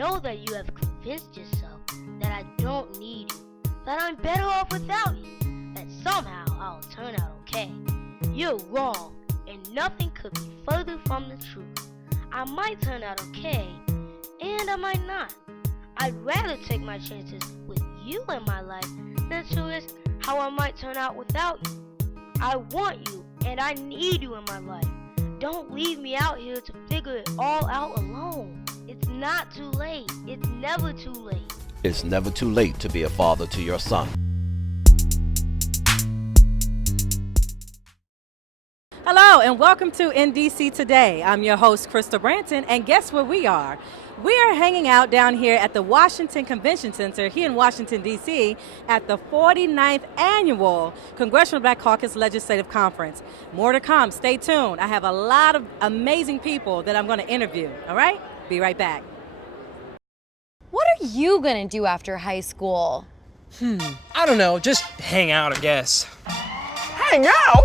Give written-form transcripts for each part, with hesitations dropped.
know that you have convinced yourself that I don't need you, that I'm better off without you, that somehow I'll turn out okay. You're wrong, and nothing could be further from the truth. I might turn out okay, and I might not. I'd rather take my chances with you in my life than to risk how I might turn out without you. I want you, and I need you in my life. Don't leave me out here to figure it all out alone. It's not too late. It's never too late. It's never too late to be a father to your son. Hello and welcome to NDC Today. I'm your host, Krista Branton, and guess where we are? We are hanging out down here at the Washington Convention Center here in Washington, D.C. at the 49th Annual Congressional Black Caucus Legislative Conference. More to come. Stay tuned. I have a lot of amazing people that I'm going to interview. All right? Be right back. What are you going to do after high school? I don't know, just hang out, I guess. Hang out?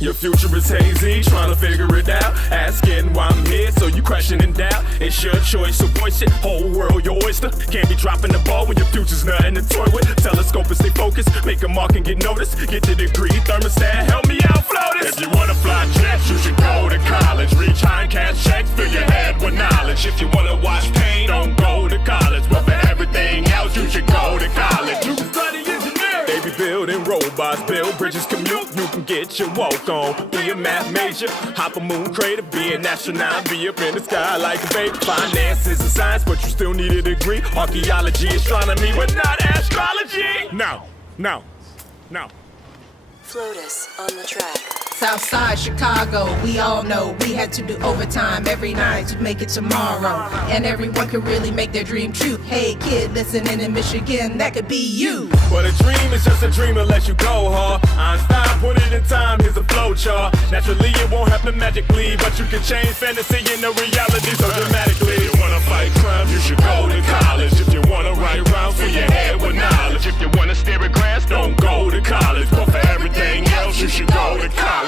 Your future is hazy, trying to figure it out. Asking why I'm here, so you question in doubt. It's your choice, so voice it. Whole world your oyster. Can't be dropping the ball when your future's nothing to toy with. Telescope and stay focused. Make a mark and get noticed. Get your degree, thermostat, help me out, floaters. If you wanna fly jets, you should go to college. Reach high and cash checks, fill your head with knowledge. If you wanna watch pain, don't go to college. But for everything else, you should go to college. You can study engineering. They be building robots, build bridges, commute. You can get your walk on. Be a math major, hop a moon crater, be an astronaut, be up in the sky like a baby. Finances and science, but you still need a degree. Archaeology, astronomy, but not astrology. No. Flotus on the track. Southside Chicago, we all know we had to do overtime every night to make it tomorrow. And everyone could really make their dream true. Hey kid, listening in Michigan, that could be you. But a dream is just a dream unless you go hard. Einstein put it in time, here's a flow chart. Naturally it won't happen magically, but you can change fantasy into reality so dramatically. If you wanna fight crime, you should go to college. If you wanna write rhymes, fill your head with knowledge. If you wanna stare at grass, don't go to college. But for everything else, you should go to college.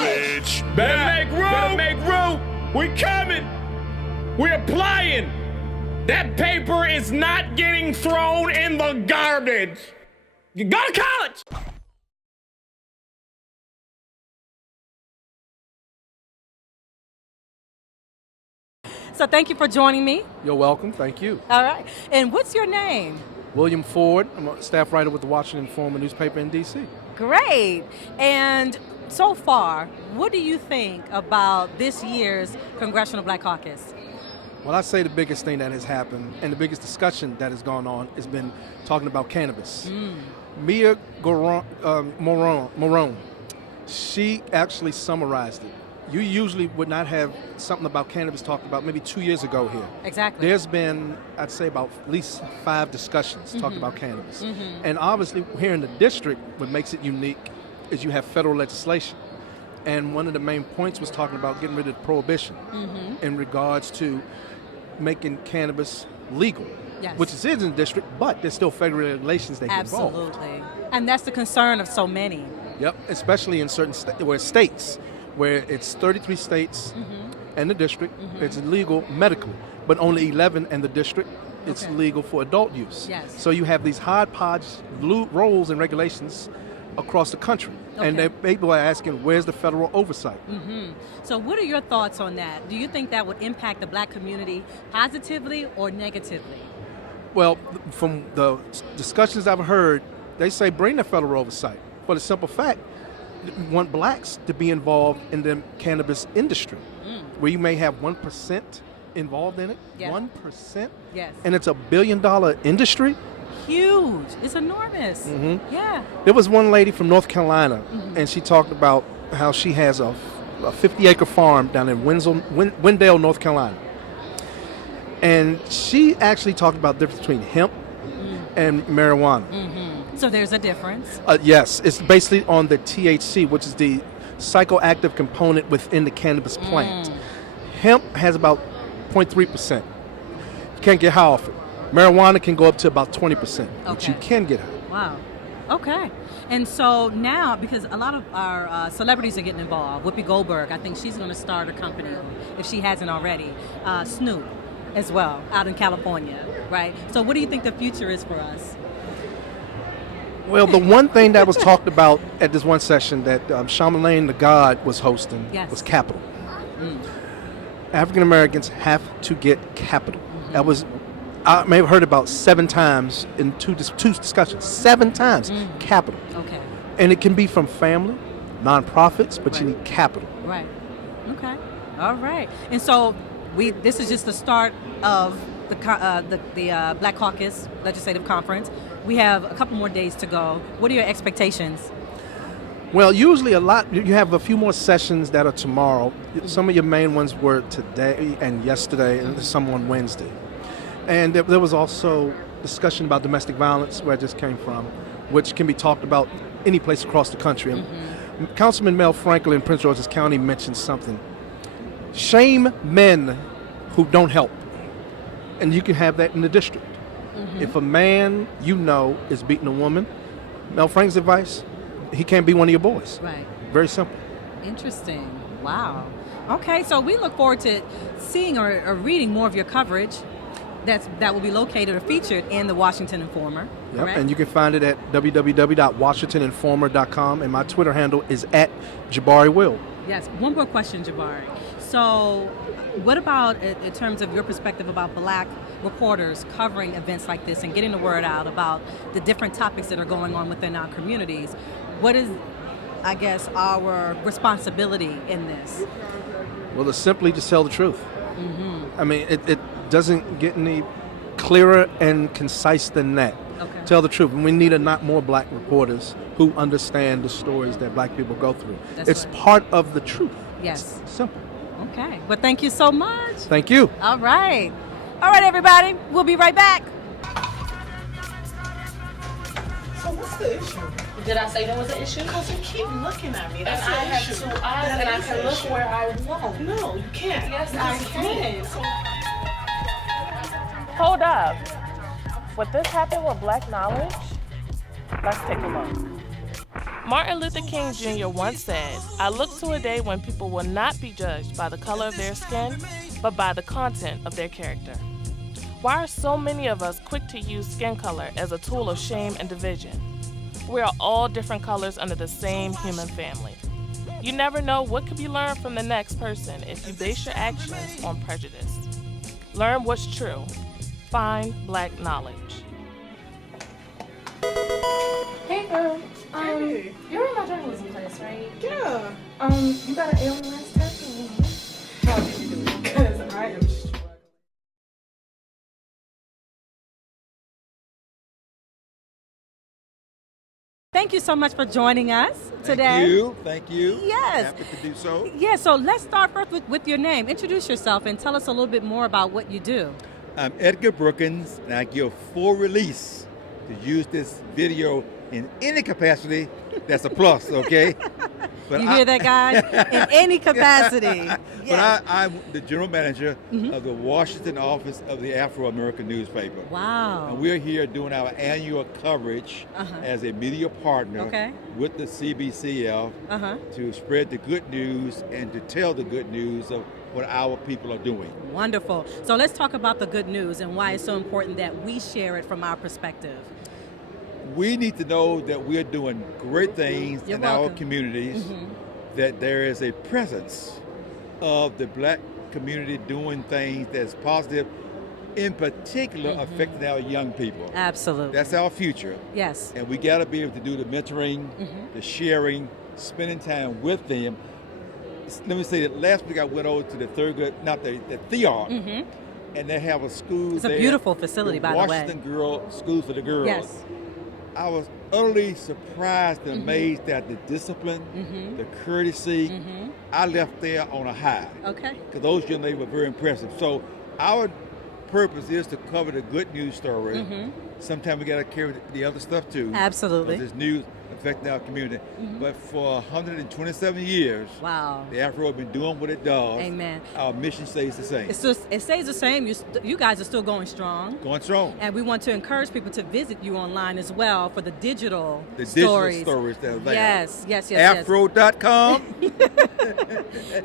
Better make room. We coming. We're applying. That paper is not getting thrown in the garbage. You go to college. So thank you for joining me. You're welcome. Thank you. All right. And what's your name? William Ford. I'm a staff writer with the Washington Informer newspaper in D.C. Great. And so far, what do you think about this year's Congressional Black Caucus? Well, I say the biggest thing that has happened and the biggest discussion that has gone on has been talking about cannabis. Mia Morone, she actually summarized it. You usually would not have something about cannabis talked about maybe 2 years ago here. Exactly. There's been, I'd say, about at least 5 discussions talking about cannabis. And obviously here in the district, what makes it unique is you have federal legislation. And one of the main points was talking about getting rid of prohibition in regards to making cannabis legal, which is in the district, but there's still federal regulations that get involved. Absolutely. And that's the concern of so many. Yep, especially in certain states where it's 33 states and the district, it's legal medically, but only 11 in the district, it's legal for adult use. So you have these hodgepodge rules and regulations across the country. And people are asking, where's the federal oversight? So what are your thoughts on that? Do you think that would impact the black community positively or negatively? Well, from the discussions I've heard, they say bring the federal oversight for the simple fact want blacks to be involved in the cannabis industry, where you may have 1% involved in it. 1%? Yes. And it's $1 billion industry. Huge. It's enormous. Yeah. There was one lady from North Carolina, and she talked about how she has a 50-acre farm down in Wendell, North Carolina. And she actually talked about the difference between hemp and marijuana. So there's a difference? Yes. It's basically on the THC, which is the psychoactive component within the cannabis plant. Hemp has about 0.3%. You can't get high off it. Marijuana can go up to about 20%, but you can get high. Wow. Okay. And so now, because a lot of our celebrities are getting involved, Whoopi Goldberg, I think she's going to start a company, if she hasn't already. Snoop. as well out in California, right? So what do you think the future is for us? Well, the one thing that was talked about at this one session that Charlamagne the God was hosting was capital. African Americans have to get capital. That was, I may have heard about 7 times in two discussions. 7 times capital. Okay. And it can be from family, nonprofits, but you need capital. Right. Okay. All right. And so this is just the start of the Black Caucus Legislative Conference. We have a couple more days to go. What are your expectations? Well, usually you have a few more sessions that are tomorrow. Some of your main ones were today and yesterday, and some on Wednesday. And there was also discussion about domestic violence, where I just came from, which can be talked about any place across the country. And Councilman Mel Franklin in Prince George's County mentioned something. Shame men who don't help. And you can have that in the district. If a man you know is beating a woman, Mel Frank's advice, he can't be one of your boys. Right. Very simple. Interesting. Wow. Okay, so we look forward to seeing or reading more of your coverage that will be located or featured in the Washington Informer. Yep, correct? and you can find it at www.washingtoninformer.com, and my Twitter handle is @JabariWill. Yes. One more question, Jabari. So what about in terms of your perspective about Black reporters covering events like this and getting the word out about the different topics that are going on within our communities? What is, I guess, our responsibility in this? Well, it's simply to tell the truth. I mean, it doesn't get any clearer and concise than that. Okay. Tell the truth. And we need not more Black reporters who understand the stories that Black people go through. It's right. part of the truth. Yes. It's simple. Okay. Well, thank you so much. Thank you. All right. All right, everybody. We'll be right back. So what's the issue? Did I say there was an issue? Because you keep looking at me. That's and I have 2 eyes and I can look where I want. No, you can't. Yes, I can. Hold up. Would this happen with Black knowledge? Let's take a look. Martin Luther King Jr. once said, "I look to a day when people will not be judged by the color of their skin, but by the content of their character." Why are so many of us quick to use skin color as a tool of shame and division? We are all different colors under the same human family. You never know what could be learned from the next person if you base your actions on prejudice. Learn what's true. Find Black knowledge. Hey girl, Hey. you're in my journalism class, right? Yeah. You got an A on the last test? How did you do it? Because I am struggling. Thank you so much for joining us today. Thank you. Yes. Happy to do so. Yeah, so let's start first with your name. Introduce yourself and tell us a little bit more about what you do. I'm Edgar Brookins, and I give full release to use this video in any capacity. That's a plus, okay? But you hear that, guys? In any capacity. But I'm the general manager of the Washington office of the Afro-American newspaper. Wow. And we're here doing our annual coverage as a media partner with the CBCF to spread the good news and to tell the good news of what our people are doing. Wonderful. So let's talk about the good news and why it's so important that we share it from our perspective. We need to know that we're doing great things You're in welcome. our communities, that there is a presence of the Black community doing things that's positive, in particular affecting our young people. Absolutely. That's our future. Yes. And we got to be able to do the mentoring, the sharing, spending time with them. Let me say that last week I went over to the Theart, and they have a school It's a there, beautiful facility, by the way. Washington Girl School for the Girls. Yes. I was utterly surprised and amazed at the discipline, the courtesy. I left there on a high. Okay. Because those young ladies were very impressive. So our purpose is to cover the good news story. Sometimes we got to carry the other stuff too. Absolutely. Because there's news affecting our community. But for 127 years, wow, the Afro has been doing what it does. Amen. Our mission stays the same. It stays the same. You guys are still going strong. Going strong. And we want to encourage people to visit you online as well for the digital stories. Digital stories that are there. Yes. Afro.com.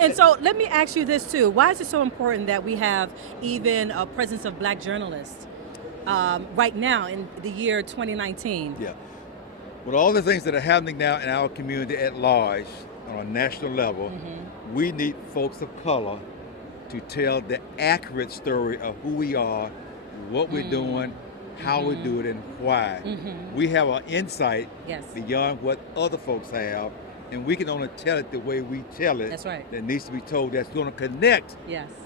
And so let me ask you this too. Why is it so important that we have even a presence of black journalists right now in the year 2019? Yeah. With all the things that are happening now in our community at large on a national level, we need folks of color to tell the accurate story of who we are, what we're doing, how we do it, and why. We have an insight beyond what other folks have, and we can only tell it the way we tell it. That's right. That needs to be told. That's going to connect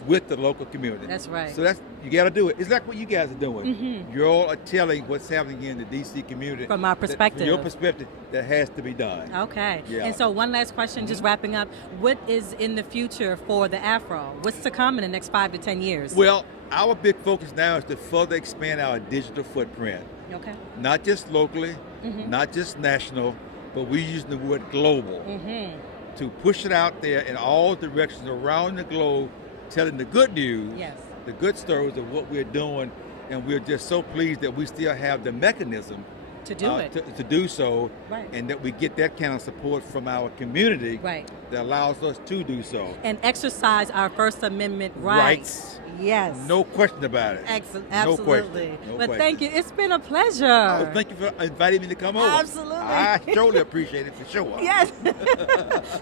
with the local community. That's right. So you got to do it. It's like what you guys are doing. You all are telling what's happening in the D.C. community. From our perspective. From your perspective, that has to be done. Okay. Yeah. And so one last question, just wrapping up. What is in the future for the Afro? What's to come in the next 5 to 10 years? Well, our big focus now is to further expand our digital footprint. Okay. Not just locally, not just national, but we're using the word global to push it out there in all directions around the globe, telling the good news, the good stories of what we're doing, and we're just so pleased that we still have the mechanism to do it, to do so, and that we get that kind of support from our community that allows us to do so. And exercise our First Amendment rights. Yes. No question about it. Excellent. No Absolutely. question. No But question. thank you. It's been a pleasure. Oh, thank you for inviting me to come over. Absolutely. I surely appreciate it for sure. Yes.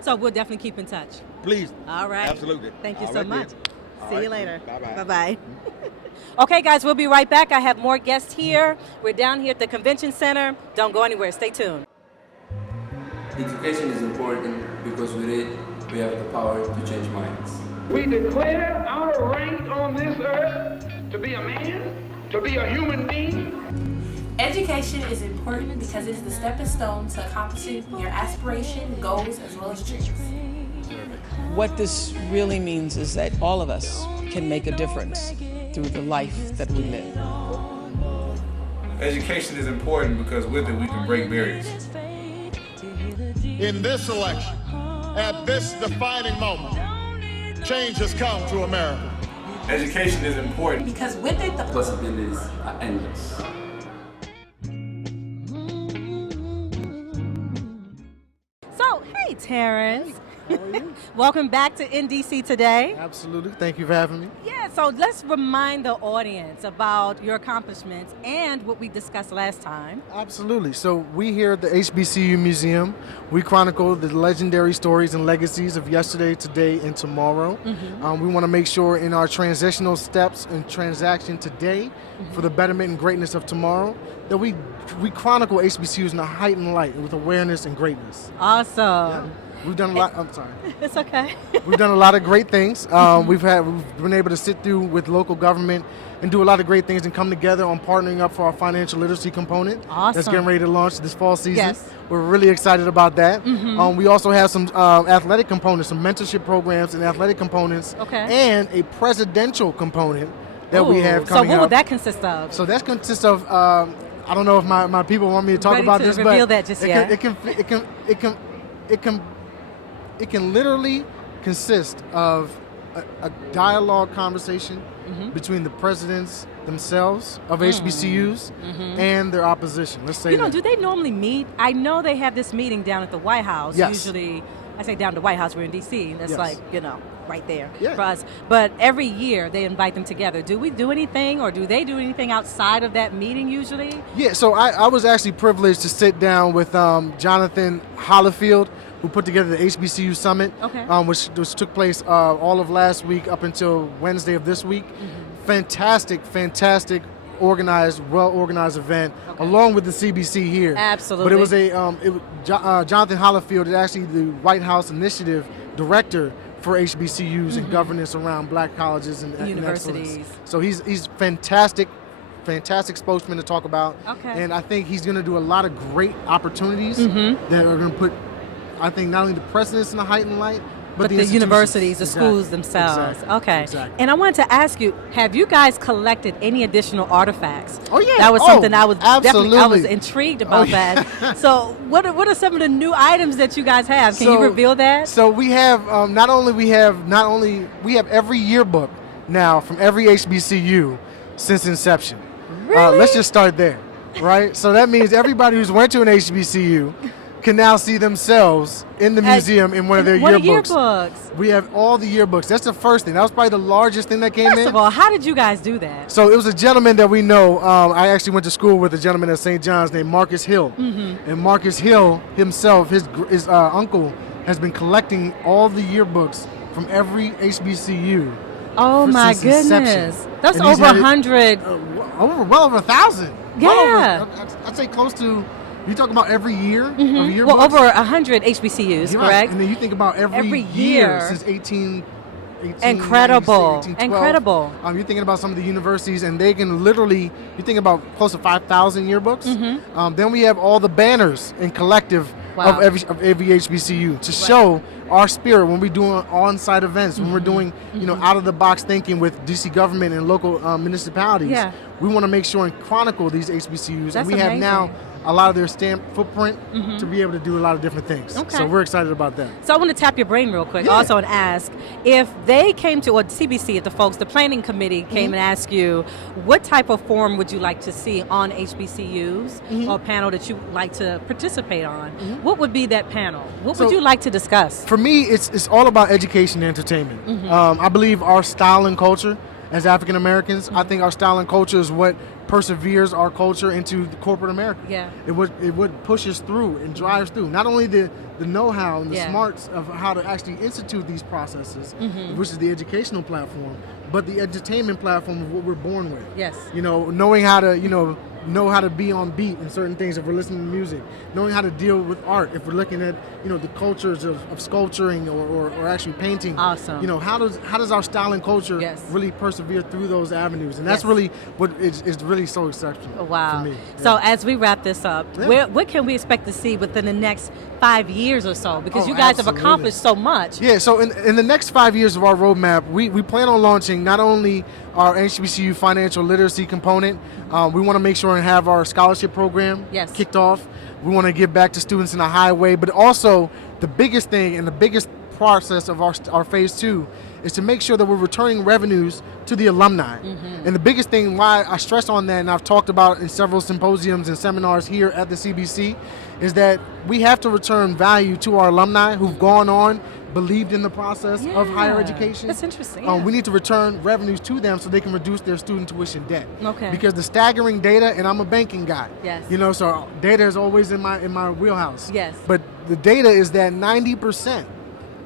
So we'll definitely keep in touch. Please. All right. Absolutely. Thank you All so right, much. then. See All you right, later. Bye-bye. Bye-bye. Okay, guys, we'll be right back. I have more guests here. We're down here at the convention center. Don't go anywhere. Stay tuned. Education is important because with it, we have the power to change minds. We declare our right on this earth to be a man, to be a human being. Education is important because it is the stepping stone to accomplishing your aspiration, goals, as well as dreams. What this really means is that all of us can make a difference through the life that we live. Education is important because with it we can break barriers. In this election, at this defining moment, change has come to America. Education is important because with it the possibilities are endless. So, hey, Terrence. How are you? Welcome back to NDC Today. Absolutely. Thank you for having me. Yeah, so let's remind the audience about your accomplishments and what we discussed last time. Absolutely. So we here at the HBCU Museum, we chronicle the legendary stories and legacies of yesterday, today, and tomorrow. We want to make sure in our transitional steps and transaction today for the betterment and greatness of tomorrow that we chronicle HBCUs in a heightened light with awareness and greatness. Awesome. Yeah. We've done a lot. I'm sorry. It's okay. We've done a lot of great things. We've been able to sit through with local government and do a lot of great things and come together on partnering up for our financial literacy component. Awesome. That's getting ready to launch this fall season. Yes. We're really excited about that. We also have some athletic components, some mentorship programs and athletic components, and a presidential component that we have coming up. So what would that consist of? So that consists of, I don't know if my people want me to talk about this, reveal but that just yet. It can literally consist of a dialogue conversation between the presidents themselves of HBCUs and their opposition. Let's say do they normally meet? I know they have this meeting down at the White House. Yes. Usually, I say down at the White House, we're in D.C. That's Yes. right there for us. But every year they invite them together. Do we do anything or do they do anything outside of that meeting usually? Yeah, so I was actually privileged to sit down with Jonathan Hollifield, who put together the HBCU Summit, which took place all of last week up until Wednesday of this week. Fantastic organized, well-organized event, along with the CBC here. Absolutely. But it was Jonathan Hollifield is actually the White House Initiative Director for HBCUs and governance around black colleges and universities. And so he's fantastic spokesman to talk about. Okay. And I think he's going to do a lot of great opportunities that are going to put, I think, not only the presidents in a heightened light, But the universities, the schools themselves. Exactly. Okay. Exactly. And I wanted to ask you, have you guys collected any additional artifacts? Oh, yeah. That was something I was absolutely. I was intrigued about that. So what are some of the new items that you guys have? Can you reveal that? So we have not only we have every yearbook now from every HBCU since inception. Really? Let's just start there, right? So that means everybody who's went to an HBCU can now see themselves in the museum in one of their yearbooks. We have all the yearbooks. That's the first thing. That was probably the largest thing that came in. First of all, how did you guys do that? So it was a gentleman that we know. I actually went to school with a gentleman at St. John's named Marcus Hill. Mm-hmm. And Marcus Hill himself, his uncle, has been collecting all the yearbooks from every HBCU. Oh my goodness. Inception. That's And he's over had it- 100. well over 1,000. Yeah. Well over, I'd say close to. You talking about every year of yearbooks? Well, over 100 HBCUs, You're right. correct? And then you think about every year since 18. Incredible. 1812. Incredible. You're thinking about some of the universities, and they can literally, you think about close to 5,000 yearbooks. Then we have all the banners in collective of every HBCU to show our spirit when we're doing on-site events, when we're doing, out-of-the-box thinking with DC government and local municipalities. Yeah. We want to make sure and chronicle these HBCUs. That's and we have amazing. now a lot of their stamp footprint to be able to do a lot of different things. Okay. So we're excited about that. So I want to tap your brain real quick also and ask if they came to, or CBC, if the planning committee came and asked you, what type of forum would you like to see on HBCUs or panel that you would like to participate on? What would be that panel? What would you like to discuss? For me, it's all about education and entertainment. I believe our style and culture as African Americans, I think our style and culture is what perseveres our culture into the corporate America. Yeah. It would push us through and drive us through. Not only the know-how and the smarts of how to actually institute these processes, which is the educational platform, but the entertainment platform of what we're born with. Yes. Knowing how to, know how to be on beat in certain things if we're listening to music, knowing how to deal with art if we're looking at the cultures of sculpturing or actually painting. Awesome. How does our style and culture really persevere through those avenues, and that's really what is really so exceptional Wow. for me. So as we wrap this up, what can we expect to see within the next 5 years or so? Because you guys have accomplished so much. Yeah, so in the next 5 years of our roadmap, we plan on launching not only our HBCU financial literacy component, we want to make sure and have our scholarship program kicked off. We want to give back to students in a high way, but also the biggest thing and the biggest process of our phase 2 is to make sure that we're returning revenues to the alumni. And the biggest thing why I stress on that, and I've talked about in several symposiums and seminars here at the CBC, is that we have to return value to our alumni who've gone on, believed in the process of higher education. That's interesting. We need to return revenues to them so they can reduce their student tuition debt. Okay. Because the staggering data, and I'm a banking guy. Yes. So data is always in my wheelhouse. Yes. But the data is that 90%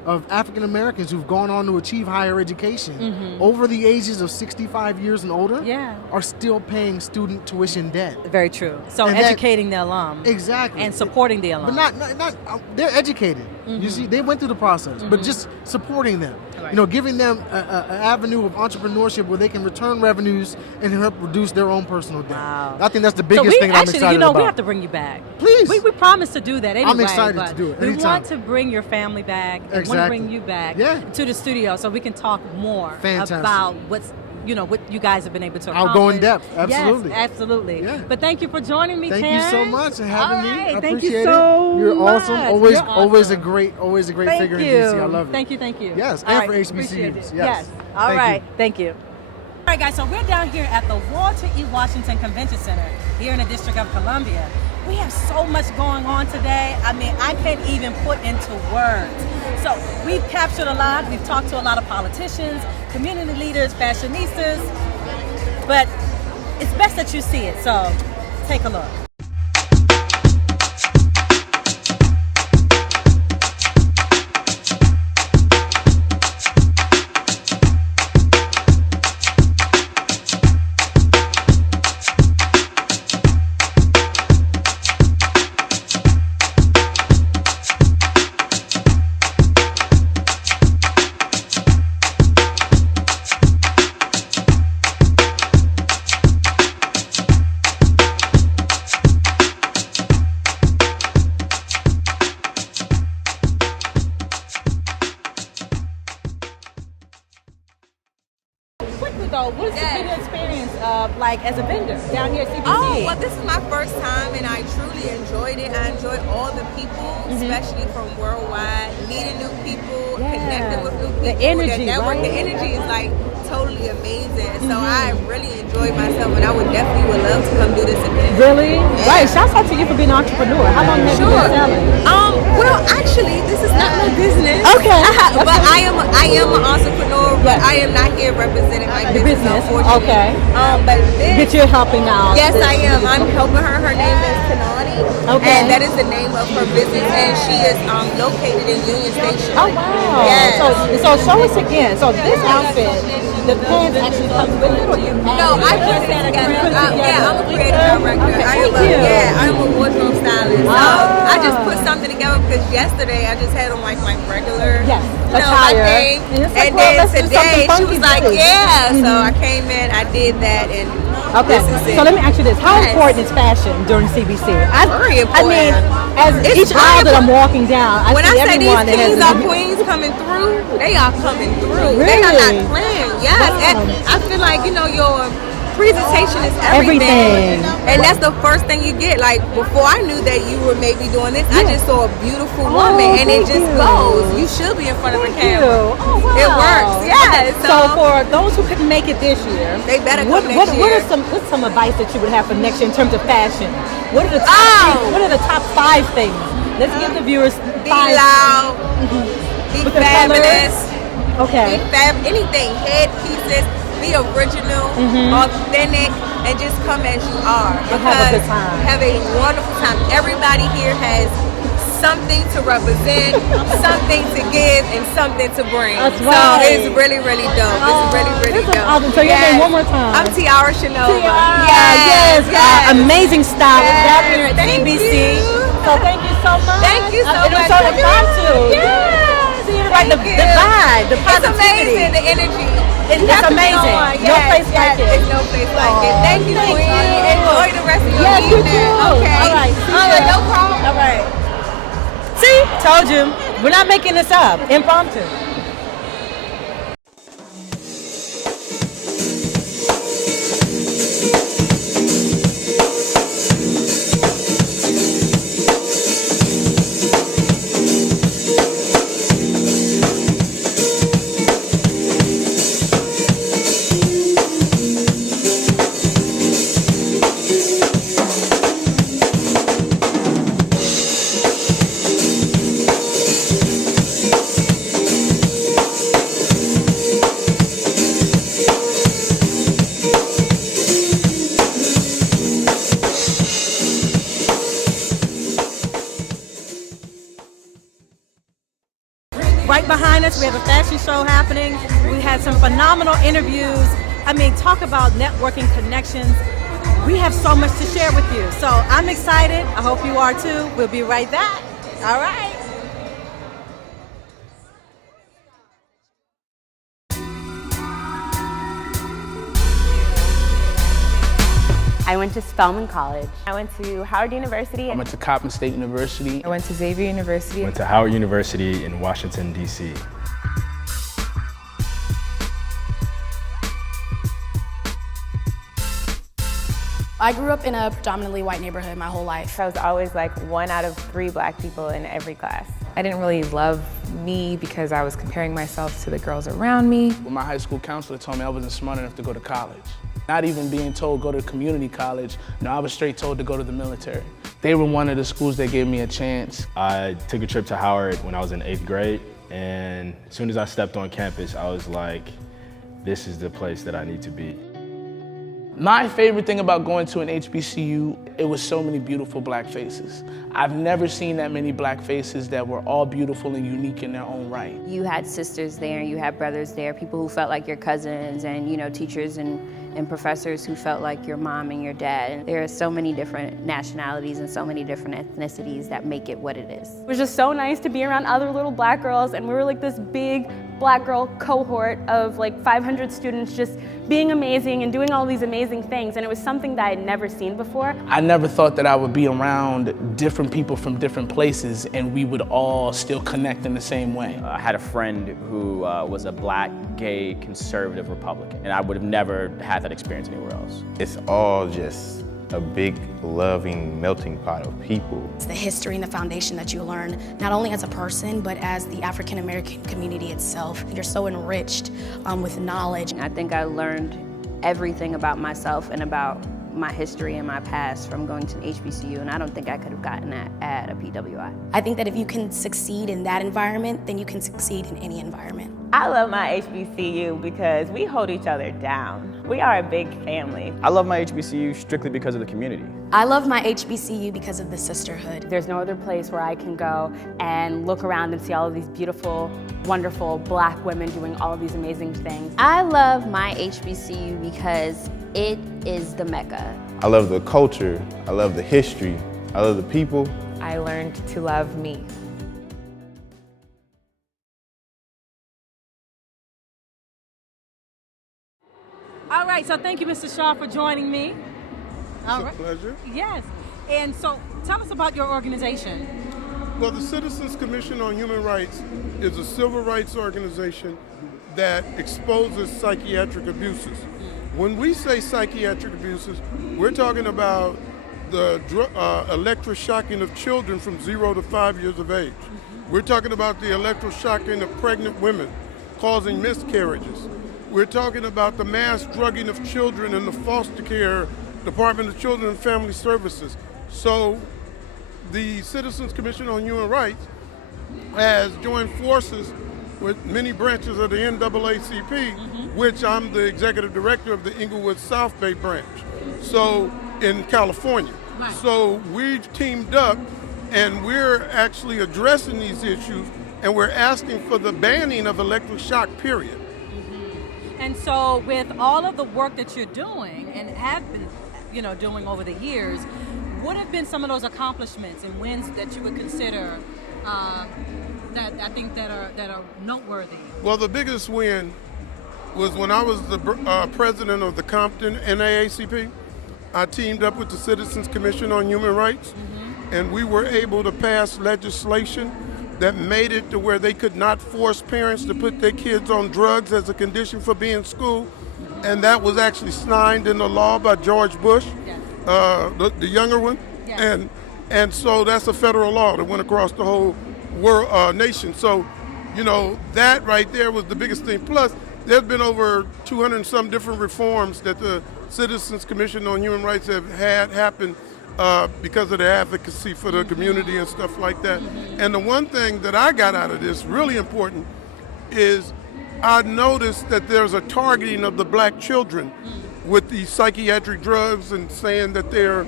of African Americans who've gone on to achieve higher education over the ages of 65 years and older are still paying student tuition debt. Very true. So And educating the alum. Exactly. And supporting the alum. But not they're educated. You see, they went through the process, but just supporting them. Right. Giving them an avenue of entrepreneurship where they can return revenues and help reduce their own personal debt. Wow. I think that's the biggest thing that I'm excited about. We have to bring you back. Please. We promise to do that anyway. I'm excited but to do it We anytime. want to bring your family back. And want to bring you back to the studio so we can talk more about what you guys have been able to accomplish. I'll go in depth. Absolutely. Yes, absolutely. Yeah. but thank you for joining me, Thank Terrence. you so much for having me. I Thank appreciate you so it. You're much. awesome. You're Always a awesome. great Thank figure you. in DC. I love it. Thank you. Yes, All and right, for appreciate HBCUs. it. Yes. All Thank right. you. Thank you. All right, guys, so we're down here at the Walter E. Washington Convention Center here in the District of Columbia. We have so much going on today. I mean, I can't even put into words. So we've captured a lot. We've talked to a lot of politicians, community leaders, fashionistas, but it's best that you see it. So take a look. like as a vendor down here at CBC? Oh, well, this is my first time, and I truly enjoyed it. I enjoyed all the people, especially from worldwide, meeting new people, connecting with new people. The energy, the network, right? The energy is like totally amazing. So I really enjoyed myself, and I would love to come do this again. Really? Yeah. Right. Shouts out to you for being an entrepreneur. How long have you been selling? Well, actually, this is not my business. Okay. But I am an entrepreneur, but I am not here representing my business, unfortunately. Okay. But you're helping out. Yes, I am. I'm helping her. Her name is Kanani. Okay. And that is the name of her business, and she is located in Union Station. Oh, wow. Yes. So show us again. So this outfit, the pants actually comes with it, or you No, I put it together. I'm a creative director. I'm a wardrobe stylist. So I just put something together because yesterday I just had on like my regular attire. thing. And, then today she was like, so I came in, I did that, and okay. this is it. So let me ask you this: how important is fashion during CBC? Very important. I mean, as each aisle that I'm walking down, when I say these kings are queens coming through, they are coming through. Really? They are not playing. Yes, and I feel like your presentation is everything. And that's the first thing you get. Like before I knew that you were maybe doing this, I just saw a beautiful woman, and it just goes. You should be in front of a camera. Oh, wow. It works. Yes. So for those who couldn't make it this year, they better come next year. What's some advice that you would have for next year in terms of fashion? What are the top 5 things? Let's give the viewers 5. Be loud. Be fabulous. Okay. Be anything. Headpieces. Be original, authentic, and just come as you are. Have a good time. Have a wonderful time. Everybody here has something to represent, something to give, and something to bring. That's so right. it's really, really dope. It's really dope. Awesome. So your name one more time. I'm Tiara Shanova. Yes. Amazing style down here at CBC. So thank you so much. Thank you so much. It was so fun too. Like the vibe, the positivity. It's amazing, the energy. It's amazing. No place like it. It's no place like it. Thank you, Queen. Enjoy the rest of your evening. You too. Okay. All right. No problem. All right. See, told you. We're not making this up. Impromptu. Right behind us, we have a fashion show happening. We had some phenomenal interviews. I mean, talk about networking connections. We have so much to share with you. So I'm excited. I hope you are too. We'll be right back. All right. I went to Spelman College. I went to Howard University. I went to Coppin State University. I went to Xavier University. Went to Howard University in Washington, D.C. I grew up in a predominantly white neighborhood my whole life. I was always like 1 out of 3 black people in every class. I didn't really love me because I was comparing myself to the girls around me. Well, my high school counselor told me I wasn't smart enough to go to college. Not even being told go to community college, no, I was straight told to go to the military. They were one of the schools that gave me a chance. I took a trip to Howard when I was in 8th grade, and as soon as I stepped on campus, I was like, this is the place that I need to be. My favorite thing about going to an HBCU, it was so many beautiful black faces. I've never seen that many black faces that were all beautiful and unique in their own right. You had sisters there, you had brothers there, people who felt like your cousins, and teachers and professors who felt like your mom and your dad. And there are so many different nationalities and so many different ethnicities that make it what it is. It was just so nice to be around other little black girls, and we were like this big black girl cohort of like 500 students just being amazing and doing all these amazing things, and it was something that I had never seen before. I never thought that I would be around different people from different places and we would all still connect in the same way. I had a friend who was a black, gay, conservative Republican, and I would have never had that experience anywhere else. It's all just a big, loving, melting pot of people. It's the history and the foundation that you learn, not only as a person, but as the African American community itself. You're so enriched with knowledge. I think I learned everything about myself and about my history and my past from going to an HBCU, and I don't think I could have gotten that at a PWI. I think that if you can succeed in that environment, then you can succeed in any environment. I love my HBCU because we hold each other down. We are a big family. I love my HBCU strictly because of the community. I love my HBCU because of the sisterhood. There's no other place where I can go and look around and see all of these beautiful, wonderful black women doing all of these amazing things. I love my HBCU because it is the Mecca. I love the culture, I love the history, I love the people. I learned to love me. All right, so thank you, Mr. Shaw, for joining me. It's a pleasure. Yes, and so tell us about your organization. Well, the Citizens Commission on Human Rights is a civil rights organization that exposes psychiatric abuses. When we say psychiatric abuses, we're talking about the electroshocking of children from 0 to 5 years of age. We're talking about the electroshocking of pregnant women, causing miscarriages. We're talking about the mass drugging of children in the foster care Department of Children and Family Services. So the Citizens Commission on Human Rights has joined forces with many branches of the NAACP, which I'm the executive director of the Inglewood South Bay branch, so in California. Right. So we've teamed up and we're actually addressing these issues, and we're asking for the banning of electroshock, period. And so with all of the work that you're doing and have been, doing over the years, what have been some of those accomplishments and wins that you would consider that I think that are noteworthy? Well, the biggest win was when I was the president of the Compton NAACP. I teamed up with the Citizens Commission on Human Rights, and we were able to pass legislation that made it to where they could not force parents to put their kids on drugs as a condition for being in school. And that was actually signed into law by George Bush, the younger one. Yes. And so that's a federal law that went across the whole world, nation. So, that right there was the biggest thing. Plus, there's been over 200 and some different reforms that the Citizens Commission on Human Rights have had happen because of the advocacy for the community and stuff like that. And the one thing that I got out of this, really important, is I noticed that there's a targeting of the black children with these psychiatric drugs and saying that they're,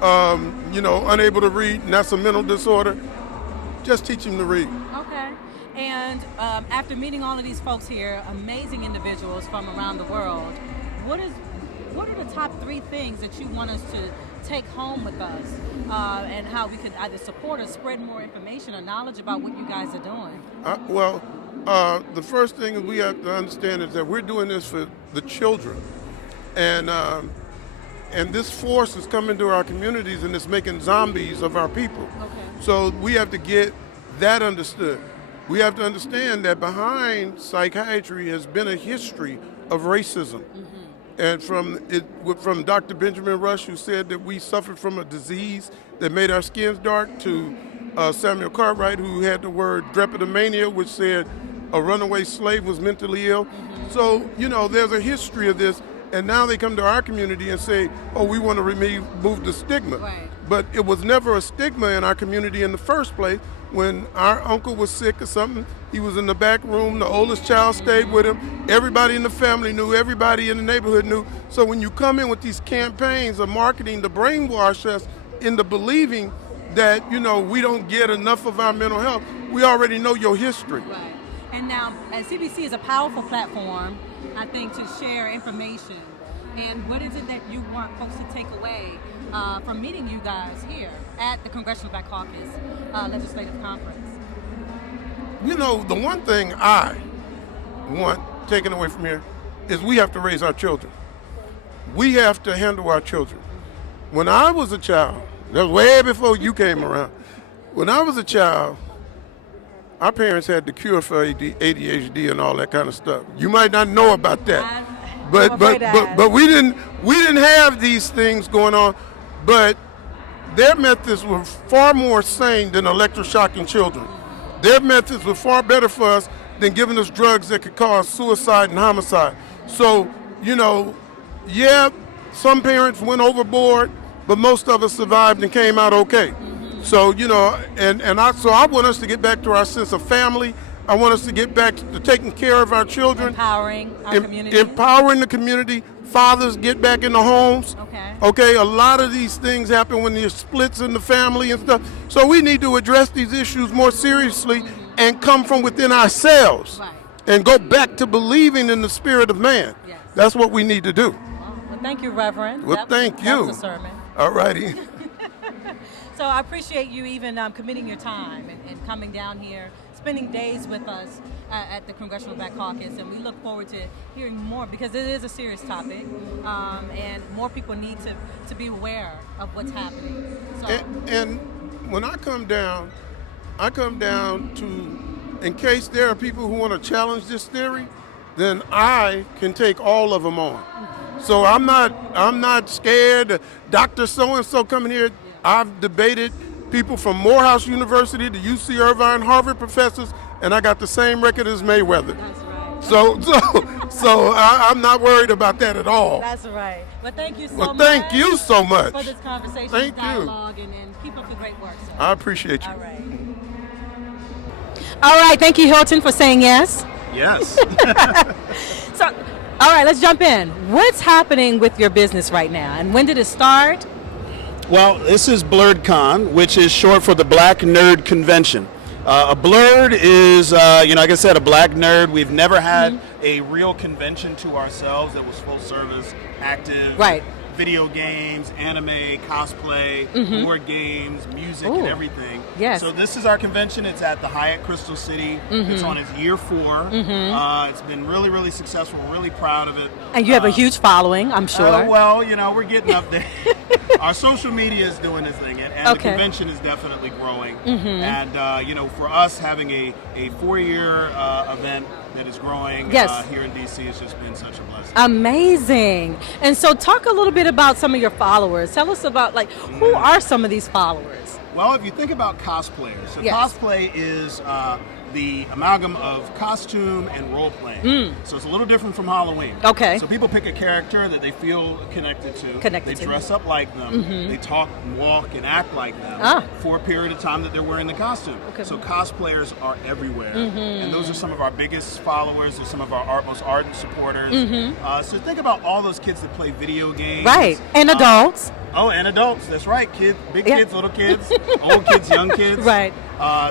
unable to read, and that's a mental disorder. Just teach them to read. Okay. And after meeting all of these folks here, amazing individuals from around the world, what are the top 3 things that you want us to take home with us and how we could either support or spread more information or knowledge about what you guys are doing? The first thing we have to understand is that we're doing this for the children. And this force is coming to our communities and it's making zombies of our people. Okay. So we have to get that understood. We have to understand that behind psychiatry has been a history of racism. And from Dr. Benjamin Rush, who said that we suffered from a disease that made our skins dark, to Samuel Cartwright, who had the word drapetomania, which said a runaway slave was mentally ill. So, there's a history of this, and now they come to our community and say, oh, we want to remove the stigma. Right. But it was never a stigma in our community in the first place. When our uncle was sick or something, he was in the back room, the oldest child stayed with him, everybody in the family knew, everybody in the neighborhood knew. So when you come in with these campaigns of marketing to brainwash us into believing that, we don't get enough of our mental health, we already know your history. Right. And now, CBC is a powerful platform, I think, to share information. And what is it that you want folks to take away from meeting you guys here at the Congressional Black Caucus Legislative Conference? The one thing I want taken away from here is we have to raise our children. We have to handle our children. When I was a child, that was way before you came around. When I was a child, our parents had the cure for ADHD and all that kind of stuff. You might not know about that, but we didn't have these things going on. But their methods were far more sane than electroshocking children. Their methods were far better for us than giving us drugs that could cause suicide and homicide. So, yeah, some parents went overboard, but most of us survived and came out okay. So, I want us to get back to our sense of family. I want us to get back to taking care of our children. Empowering our community. Empowering the community. Fathers get back in the homes. Okay, a lot of these things happen when there's splits in the family and stuff. So we need to address these issues more seriously and come from within ourselves and go back to believing in the spirit of man. Yes. That's what we need to do. Well, thank you, Reverend. Well, thank you. That was a sermon. All righty. So I appreciate you even committing your time and coming down here, spending days with us at the Congressional Black Caucus, and we look forward to hearing more because it is a serious topic, and more people need to be aware of what's happening. So. And when I come down to, in case there are people who want to challenge this theory, then I can take all of them on. So I'm not scared. Dr. So-and-so coming here. I've debated people from Morehouse University to UC Irvine, Harvard professors, and I got the same record as Mayweather. That's right. So I'm not worried about that at all. That's right. Well, thank you so much. Well, thank you so much for this conversation, thank dialogue, and keep up the great work. Sir. I appreciate you. All right. All right. Thank you, Hilton, for saying yes. Yes. So, all right, let's jump in. What's happening with your business right now, and when did it start? Well, this is BlurredCon, which is short for the Black Nerd Convention. A blurred is, like I said, a black nerd. We've never had a real convention to ourselves that was full service, active. Right. Video games, anime, cosplay, board games, music, and everything. Yes. So this is our convention. It's at the Hyatt Crystal City. It's on its year 4. It's been really, really successful. We're really proud of it. And you have a huge following, I'm sure. Well, we're getting up there. Our social media is doing its thing, and the convention is definitely growing. And, for us, having a 4-year event that is growing here in D.C. has just been such a blessing. Amazing. And so talk a little bit about some of your followers. Tell us about, who are some of these followers? Well, if you think about cosplayers, so cosplay is the amalgam of costume and role-playing. So it's a little different from Halloween. Okay. So people pick a character that they feel connected to. They dress up like them. They talk, walk, and act like them for a period of time that they're wearing the costume. So cosplayers are everywhere. And those are some of our biggest followers. They're some of our most ardent supporters. So think about all those kids that play video games. Right. And adults. And adults. That's right. Kids, big kids, little kids, old kids, young kids. Right.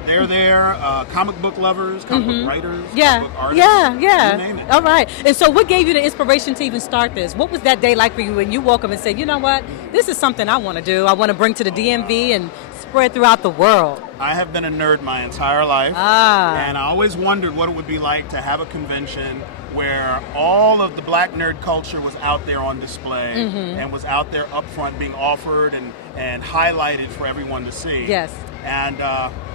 They're there. Comic book lovers, comic book writers, comic book artists. You name it. All right. And so what gave you the inspiration to even start this? What was that day like for you when you woke up and said, you know what, this is something I want to do. I want to bring to the DMV and spread throughout the world. I have been a nerd my entire life. And I always wondered what it would be like to have a convention where all of the black nerd culture was out there on display and was out there up front being offered and highlighted for everyone to see. Yes. And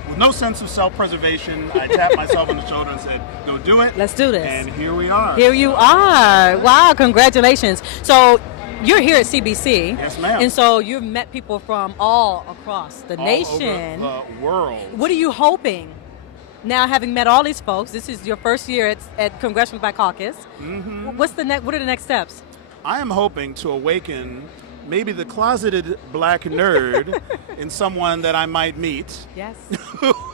with no sense of self-preservation, I tapped myself on the shoulder and said, go do it. Let's do this. And here we are. Here you are. Wow, congratulations. So you're here at CBC. Yes, ma'am. And so you've met people from all across the nation. All over the world. What are you hoping? Now, having met all these folks, this is your first year at Congressional Black Caucus. What are the next steps? I am hoping to awaken maybe the closeted black nerd in someone that I might meet. Yes,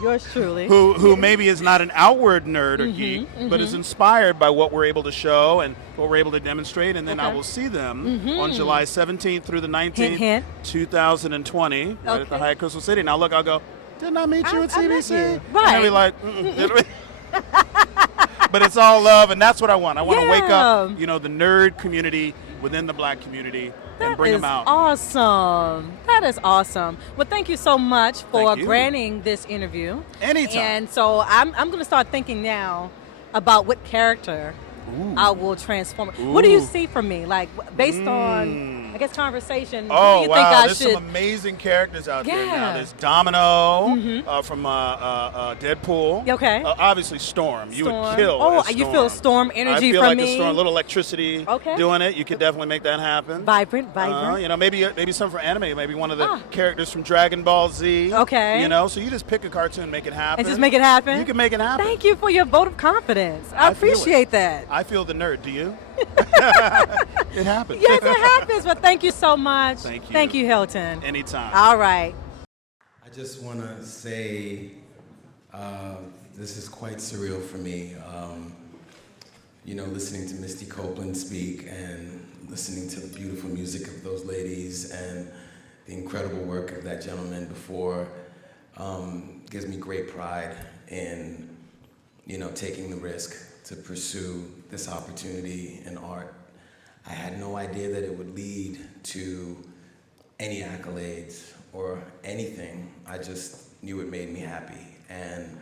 yours truly. Who maybe is not an outward nerd or geek, but is inspired by what we're able to show and what we're able to demonstrate. And then I will see them on July 17th through the 19th, 2020, right at the Hyatt Crystal City. Now, look, I'll go, didn't I meet you at CBC? Right. And they'll be like, did we? But it's all love, and that's what I want. I want to wake up, the nerd community within the black community and bring them out. Awesome. That is awesome. Well, thank you so much for granting this interview. Anytime. And so I'm going to start thinking now, about what character I will transform. What do you see from me? Like, based on, I guess, conversation, what do you think I There's should... some amazing characters out there now. Yeah. There's Domino from Deadpool. Okay. Obviously Storm. You would kill as Storm. You feel Storm energy I feel from like me? a Storm, a little electricity doing it. You could definitely make that happen. Vibrant. You know, maybe some for anime. Maybe one of the characters from Dragon Ball Z. Okay. You know, so you just pick a cartoon, make it happen. And just make it happen? You can make it happen. Thank you for your vote of confidence. I appreciate that. I feel the nerd. Do you? It happens. Yes, it happens. But thank you so much. Thank you. Thank you, Hilton. Anytime. All right. I just want to say this is quite surreal for me. You know, listening to Misty Copeland speak and listening to the beautiful music of those ladies and the incredible work of that gentleman before gives me great pride in, you know, taking the risk to pursue this opportunity in art. I had no idea that it would lead to any accolades or anything. I just knew it made me happy. And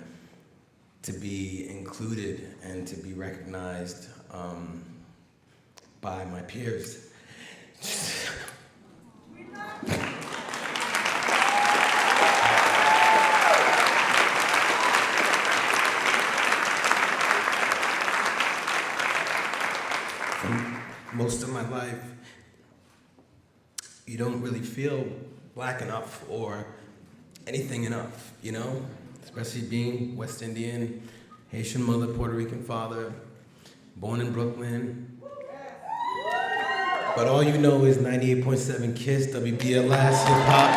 to be included and to be recognized by my peers. Most of my life, you don't really feel black enough or anything enough, you know? Especially being West Indian, Haitian mother, Puerto Rican father, born in Brooklyn. But all you know is 98.7 KISS, WBLS, hip hop.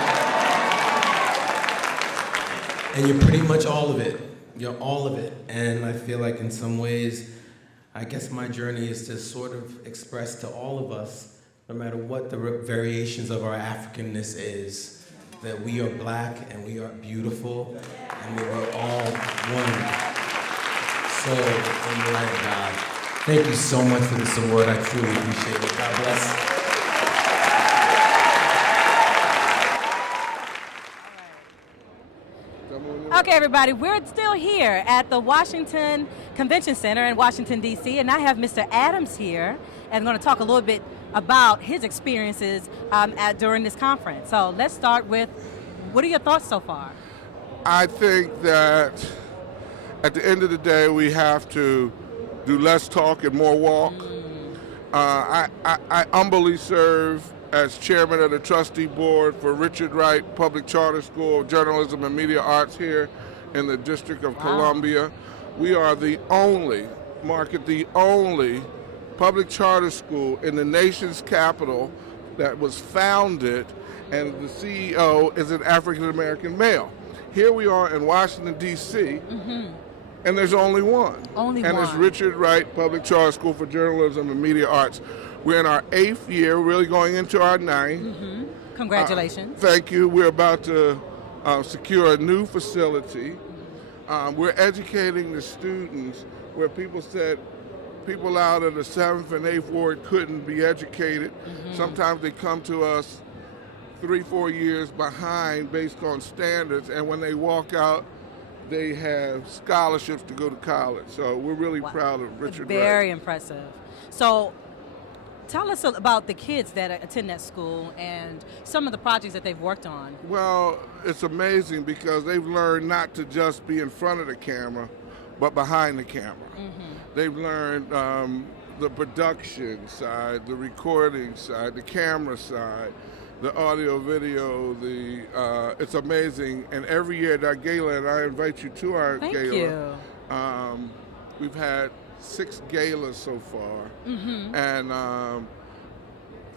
And you're pretty much all of it. You're all of it. And I feel like in some ways, I guess my journey is to sort of express to all of us, no matter what the variations of our Africanness is, that we are black and we are beautiful and that we're all one. So, in the light of God, thank you so much for this award. I truly appreciate it. God bless. Okay, everybody, we're still here at the Washington Convention Center in Washington, D.C., and I have Mr. Adams here, and I'm going to talk a little bit about his experiences during this conference. So let's start with, what are your thoughts so far? I think that at the end of the day, we have to do less talk and more walk. I humbly serve as chairman of the trustee board for Richard Wright Public Charter School of Journalism and Media Arts here in the District of Columbia. We are the only public charter school in the nation's capital that was founded, and the CEO is an African-American male. Here we are in Washington, D.C., and there's only one. And it's Richard Wright Public Charter School for Journalism and Media Arts. We're in our 8th year, really going into our 9th. Congratulations. Thank you. We're about to secure a new facility. We're educating the students where people said people out of the 7th and 8th Ward couldn't be educated. Sometimes they come to us 3-4 years behind based on standards, and when they walk out, they have scholarships to go to college. So we're really proud of Richard Wright. Very impressive. So tell us about the kids that attend that school and some of the projects that they've worked on. Well, it's amazing because they've learned not to just be in front of the camera, but behind the camera. They've learned the production side, the recording side, the camera side, the audio, video, it's amazing. And every year at our gala, and I invite you to our gala. Thank you. We've had 6 galas so far. And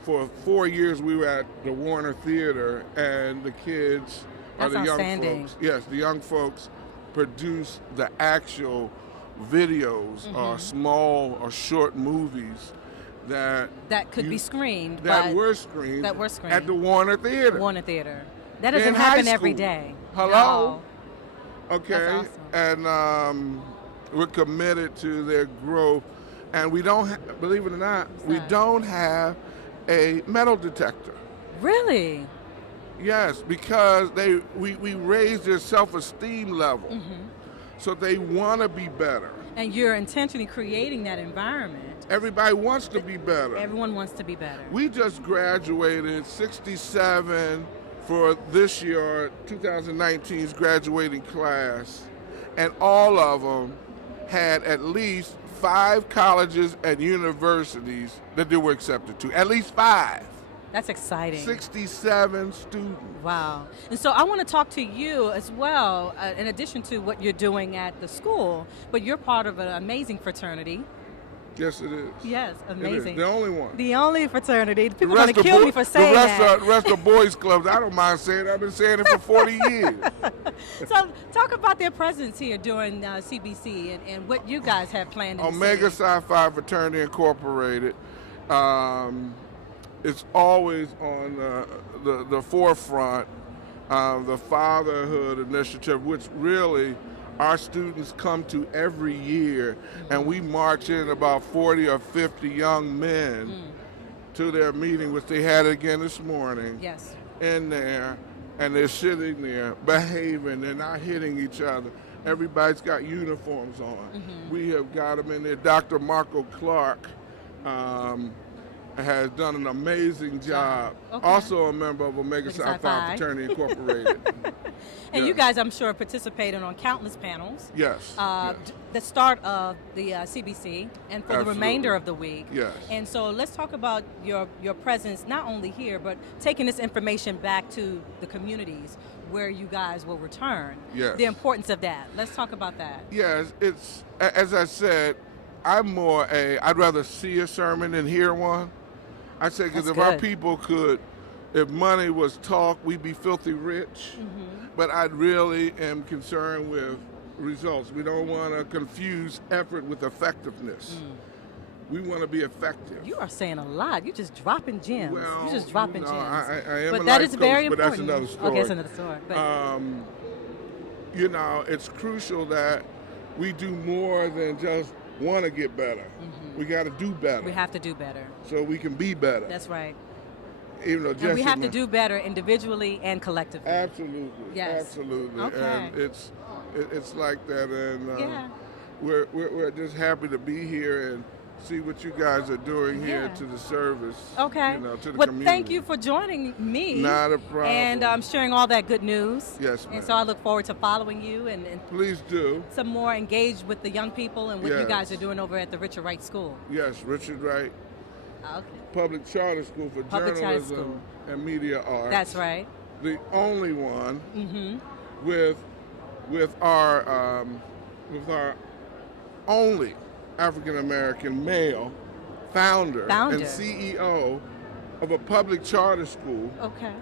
for 4 years we were at the Warner Theater, and the kids, the young folks, the young folks produce the actual videos or small or short movies that could be screened. That were screened at the Warner Theater. That doesn't happen every day. Hello? No. Okay. That's awesome. And we're committed to their growth. And we don't, believe it or not, we don't have a metal detector. Really? Yes, because we raise their self-esteem level. So they want to be better. And you're intentionally creating that environment. Everybody wants to be better. Everyone wants to be better. We just graduated 67 for this year, 2019's graduating class, and all of them had at least 5 colleges and universities that they were accepted to. At least 5. That's exciting. 67 students. Wow. And so I want to talk to you as well, in addition to what you're doing at the school, but you're part of an amazing fraternity. Yes, it is. Yes, amazing. It is. The only one. The only fraternity. People are going to kill me for saying that. The rest of boys' clubs, I don't mind saying it. I've been saying it for 40 years. So talk about their presence here during CBC and what you guys have planned in Omega Psi Phi Fraternity Incorporated. It's always on the forefront of the fatherhood initiative, which really our students come to every year, and we march in about 40 or 50 young men to their meeting, which they had again this morning. Yes. In there, and they're sitting there behaving, they're not hitting each other. Everybody's got uniforms on. We have got them in there. Dr. Marco Clark has done an amazing job. Okay. Also a member of Omega Psi Phi Fraternity Incorporated. And you guys, I'm sure, participated on countless panels. Yes. The start of the CBC and for the remainder of the week. Yes. And so let's talk about your presence, not only here, but taking this information back to the communities where you guys will return. Yes. The importance of that. Let's talk about that. Yes, it's, as I said, I'd rather see a sermon than hear one. I say, because if our people could, if money was talk, we'd be filthy rich. But I really am concerned with results. We don't want to confuse effort with effectiveness. We want to be effective. You are saying a lot. You're just dropping gems. Well, You're just dropping gems. I am but a that life is very coach, important. But that's another story. Okay, that's another story. But It's crucial that we do more than just want to get better. We got to do better. We have to do better. So we can be better. That's right. Even though and we have to do better individually and collectively. Absolutely. Yes. Absolutely. Okay. And it's like that, and we're just happy to be here and see what you guys are doing here to the service. Okay. To the well, community. thank you for joining me. Not a problem. And sharing all that good news. Yes, ma'am. And so I look forward to following you and please do. Some more engaged with the young people and what you guys are doing over at the Richard Wright School. Yes, Richard Wright. Okay. Public Charter School for Journalism and Media Arts. That's right. The only one with our only African American male founder and CEO of a public charter school. Okay.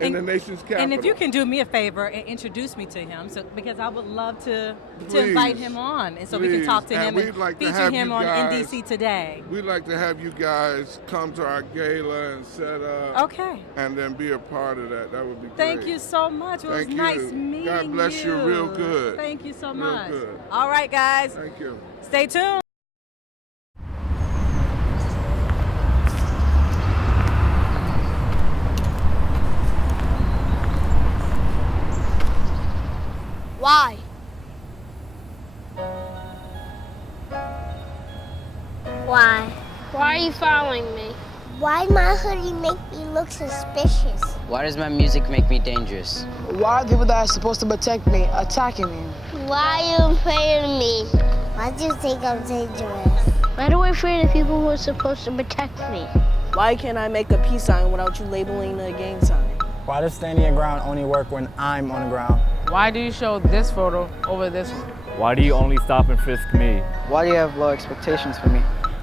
In the nation's capital. And if you can do me a favor and introduce me to him, because I would love to invite him on, and so we can talk to him and feature him on NDC Today. We'd like to have you guys come to our gala and set up. Okay. And then be a part of that. That would be great. Thank you so much. It was nice meeting you. God bless you real good. Thank you so real much. Good. All right, guys. Thank you. Stay tuned. Why? Why? Why are you following me? Why my hoodie make me look suspicious? Why does my music make me dangerous? Why are people that are supposed to protect me attacking me? Why are you afraid of me? Why do you think I'm dangerous? Why do I afraid of people who are supposed to protect me? Why can't I make a peace sign without you labeling a gang sign? Why does standing your ground only work when I'm on the ground? Why do you show this photo over this one? Why do you only stop and frisk me? Why do you have low expectations for me?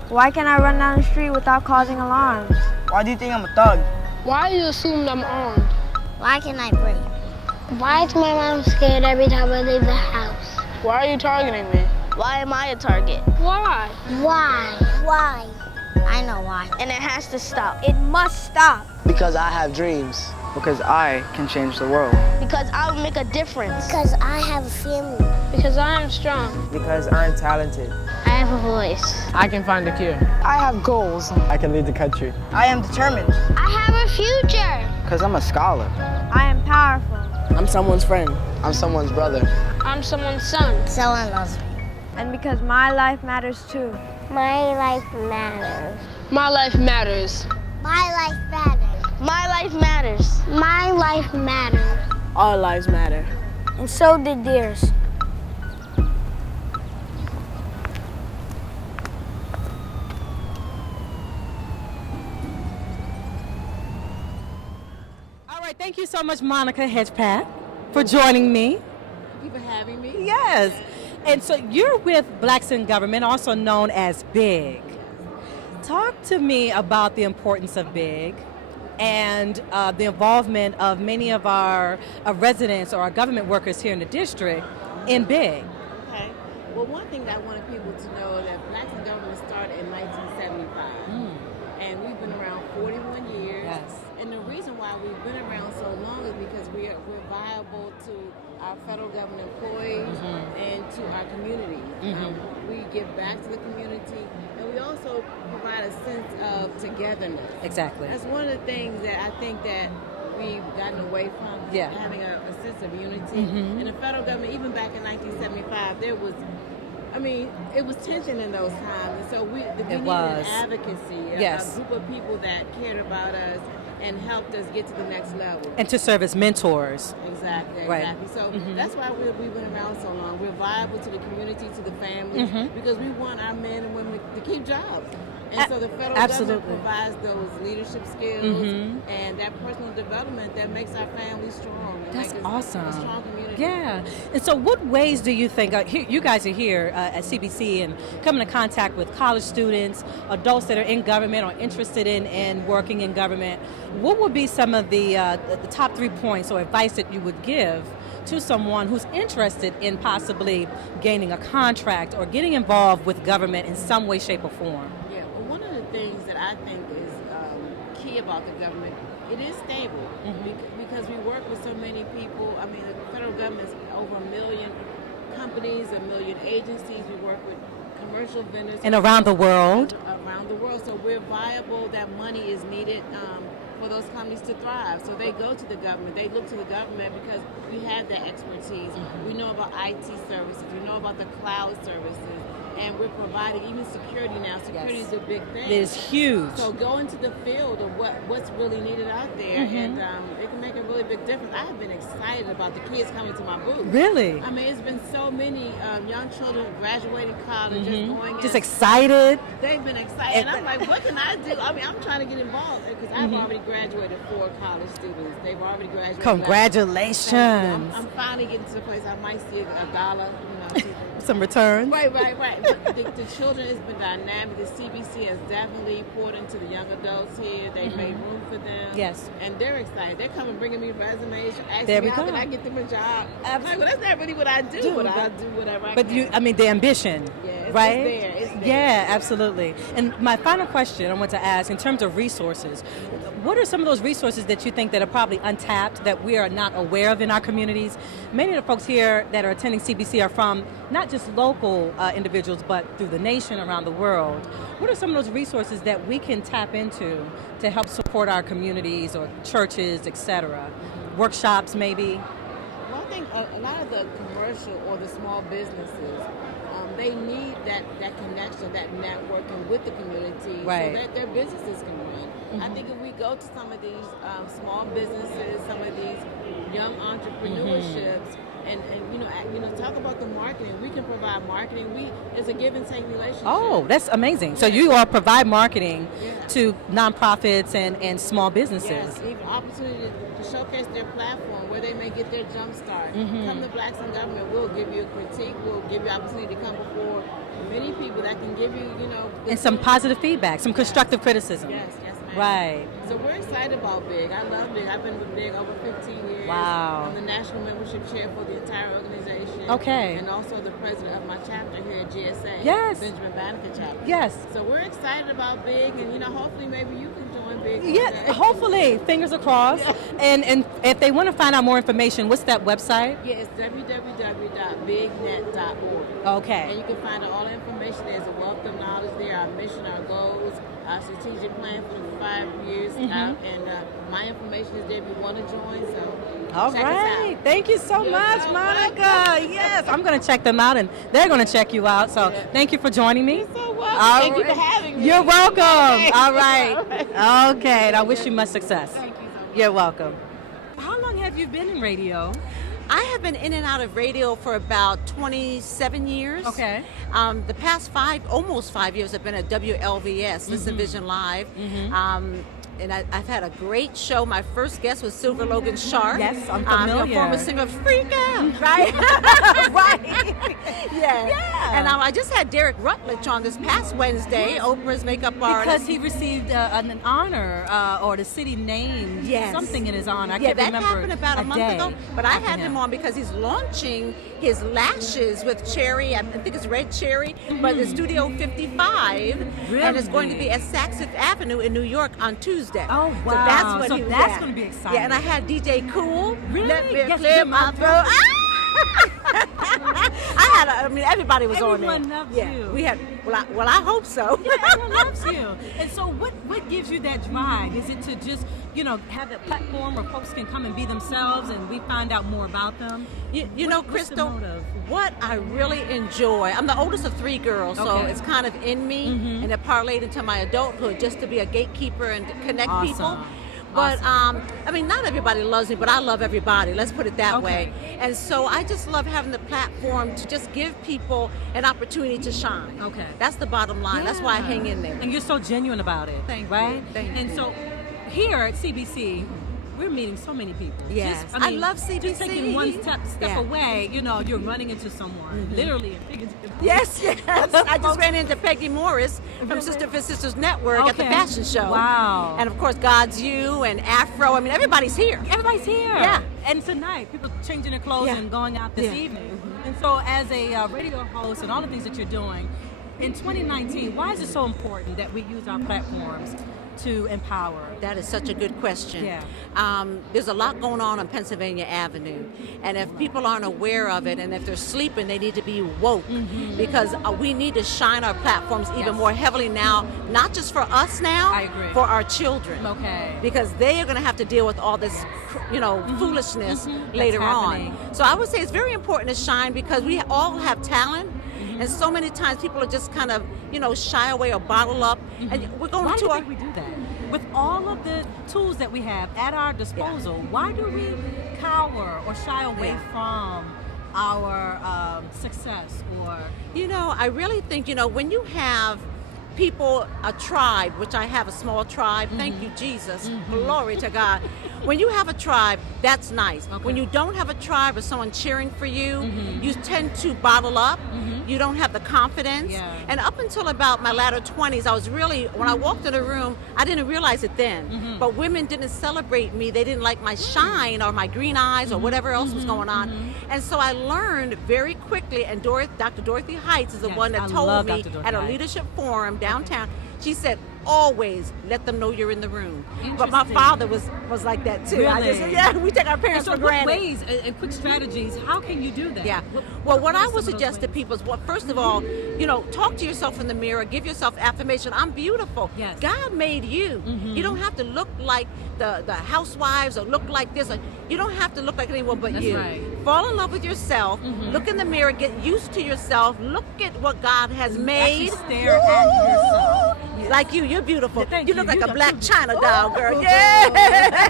Why can't I run down the street without causing alarms? Why do you think I'm a thug? Why do you assume I'm armed? Why can I breathe? Why is my mom scared every time I leave the house? Why are you targeting me? Why am I a target? Why? Why? I know why. And it has to stop. It must stop. Because I have dreams. Because I can change the world. Because I will make a difference. Because I have a family. Because I am strong. Because I'm talented. I have a voice. I can find a cure. I have goals. I can lead the country. I am determined. I have a future. Because I'm a scholar. I am powerful. I'm someone's friend. I'm someone's brother. I'm someone's son. Someone loves me. And because my life matters too. My life matters. My life matters. My life matters. My life matters. My life matters. All lives matter. And so did theirs. All right, thank you so much, Monica Hedgepath, for joining me. Thank you for having me. Yes. And so you're with Blacks in Government, also known as BIG. Talk to me about the importance of BIG and the involvement of many of our residents or our government workers here in the district in BIG. Okay. Well, one thing that I wanted people to know that Blacks in Government started in 1975. And we've been around 41 years. Yes. And the reason why we've been around so long is because we're viable to our federal government employees and to our community. We give back to the community, and we also provide a sense of togetherness. Exactly. That's one of the things that I think that we've gotten away from, having a sense of unity. In the federal government, even back in 1975, there was, it was tension in those times, and so we needed an advocacy, a group of people that cared about us and helped us get to the next level. And to serve as mentors. Exactly. Right. So that's why we've been around so long. We're viable to the community, to the families, because we want our men and women to keep jobs. And so the federal government provides those leadership skills and that personal development that makes our families strong. That's awesome. A strong community. Yeah. And so what ways do you think, you guys are here at CBC and come into contact with college students, adults that are in government or interested in working in government. What would be some of the top 3 points or advice that you would give to someone who's interested in possibly gaining a contract or getting involved with government in some way, shape, or form? Yeah, well, one of the things that I think is key about the government, it is stable because we work with so many people. The federal government is over 1 million companies, 1 million agencies. We work with commercial vendors. And around the world. Around the world. So we're viable. That money is needed for those companies to thrive. So they go to the government. They look to the government because we have that expertise. We know about IT services. We know about the cloud services. And we're providing even security now. Security is a big thing. It is huge. So go into the field of what's really needed out there, and it can make a really big difference. I have been excited about the kids coming to my booth. Really? It's been so many young children graduating college, just going in. Just excited. They've been excited. And I'm like, what can I do? I'm trying to get involved because I've already graduated 4 college students. They've already graduated. Congratulations. I'm finally getting to the place I might see $1, Some returns. Right. But the children has been dynamic. The CBC has definitely poured into the young adults here. They've made room for them. Yes. And they're excited. They're coming bringing me resumes, asking me how can I get them a job. I'm like, well, that's not really what I do, but I do whatever I can. But the ambition, right? It's there. Yeah, absolutely. And my final question I want to ask, in terms of resources, what are some of those resources that you think that are probably untapped, that we are not aware of in our communities? Many of the folks here that are attending CBC are from not just local individuals, but through the nation, around the world. What are some of those resources that we can tap into to help support our communities or churches, etc.? Workshops, maybe? Well, I think a lot of the commercial or the small businesses, they need that connection, that networking with the community, so that their businesses can run. I think if we go to some of these small businesses, some of these young entrepreneurships, and talk about the marketing. We can provide marketing. It's a give and take relationship. Oh, that's amazing. So you all provide marketing to nonprofits and small businesses. Yes, even opportunity to showcase their platform where they may get their jump start. Come to Blacks in Government. We'll give you a critique. We'll give you opportunity to come before many people that can give you, and some positive feedback, some constructive criticism. Yes, ma'am. Right. So we're excited about BIG. I love BIG. I've been with BIG over 15 years. Wow. I'm the national membership chair for the entire organization. Okay. And also the president of my chapter here at GSA. Yes. Benjamin Banneker chapter. Yes. So we're excited about BIG, and hopefully maybe you can join BIG. Yeah, hopefully. Fingers are crossed. And if they want to find out more information, what's that website? Yeah, it's www.bignet.org. Okay. And you can find out all the information. There's a wealth of knowledge there, our mission, our goals, strategic plan for the 5 years out, and my information is there if you want to join. So all check right, us out. thank you so much, Monica. Yes, I'm going to check them out, and they're going to check you out. So thank you for joining me. You're so welcome. Thank you for having me. You're welcome. Okay. All right. Okay, and I wish you much success. Thank you so much. You're welcome. How long have you been in radio? I have been in and out of radio for about 27 years. Okay. The past almost 5 years, I've been at WLVS, Listen Vision Live. And I've had a great show. My first guest was Silver Logan Sharp. Yes, I'm familiar. Former singer of Freak Out, right? Right. Yeah. And I just had Derek Rutledge on this past Wednesday, Oprah's makeup artist. Because he received an honor, or the city named something in his honor. I can't that remember happened about a month ago. But I had him him on because he's launching his lashes with cherry. I think it's red cherry, but it's Studio 55, and it's going to be at Saks Fifth Avenue in New York on Tuesday. Oh, wow. So that's what he was that's at. going to be exciting. Yeah, and I had DJ Cool. Really? Let me Yes, clear my throat. Everybody was on there. Everyone loves you. We had. Well, I hope so. Yeah, everyone loves you. And so, what gives you that drive? Is it to just have that platform where folks can come and be themselves, and we find out more about them? You know, Crystal, what I really enjoy. I'm the oldest of 3 girls, so it's kind of in me, and it parlayed into my adulthood just to be a gatekeeper and to connect people. But not everybody loves me, but I love everybody. Let's put it that way. And so I just love having the platform to just give people an opportunity to shine. Okay, that's the bottom line. That's why I hang in there. And you're so genuine about it. Thank right? you. Thank and you. so here at CBC, we're meeting so many people. Yes, I love CBC. Just taking one step away, you're running into someone, literally and figuratively. Yes. I just ran into Peggy Morris from Sister for Sisters Network at the fashion show. Wow. And of course, God's You and Afro. Everybody's here. Everybody's here. Yeah. And tonight, people changing their clothes and going out this evening. And so, as a radio host and all the things that you're doing, in 2019, why is it so important that we use our platforms to empower? That is such a good question. Yeah. There's a lot going on Pennsylvania Avenue, and if people aren't aware of it, and if they're sleeping, they need to be woke, because we need to shine our platforms even more heavily now, not just for us now, I agree. for our children. Okay. Because they are going to have to deal with all this, foolishness later on. So I would say it's very important to shine because we all have talent. And so many times people are just kind of, shy away or bottle up. And we're going Why to do you think we do that? With all of the tools that we have at our disposal, why do we cower or shy away from our success? Or I really think, when you have people, a tribe, which I have a small tribe, thank you, Jesus, glory to God. When you have a tribe, that's nice. When you don't have a tribe or someone cheering for you, you tend to bottle up. You don't have the confidence. And up until about my latter 20s, I was really, when I walked in a room, I didn't realize it then, but women didn't celebrate me. They didn't like my shine or my green eyes or whatever else was going on. And so I learned very quickly, and Dr. Dorothy Heights is the one that told me at a leadership forum downtown, she said, always let them know you're in the room. But my father was like that too. Really? We take our parents for granted. What ways and quick strategies, how can you do that? Yeah. What I would suggest to people is, first of all, talk to yourself in the mirror, give yourself affirmation. I'm beautiful. Yes. God made you. You don't have to look like the housewives or look like this. You don't have to look like anyone but you. Right. Fall in love with yourself. Look in the mirror. Get used to yourself. Look at what God has made. Actually stare at yourself. Like you're beautiful. You look like a black China doll, girl. Yeah.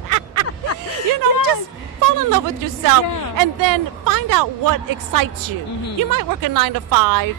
Just fall in love with yourself, and then find out what excites you. You might work a 9 to 5,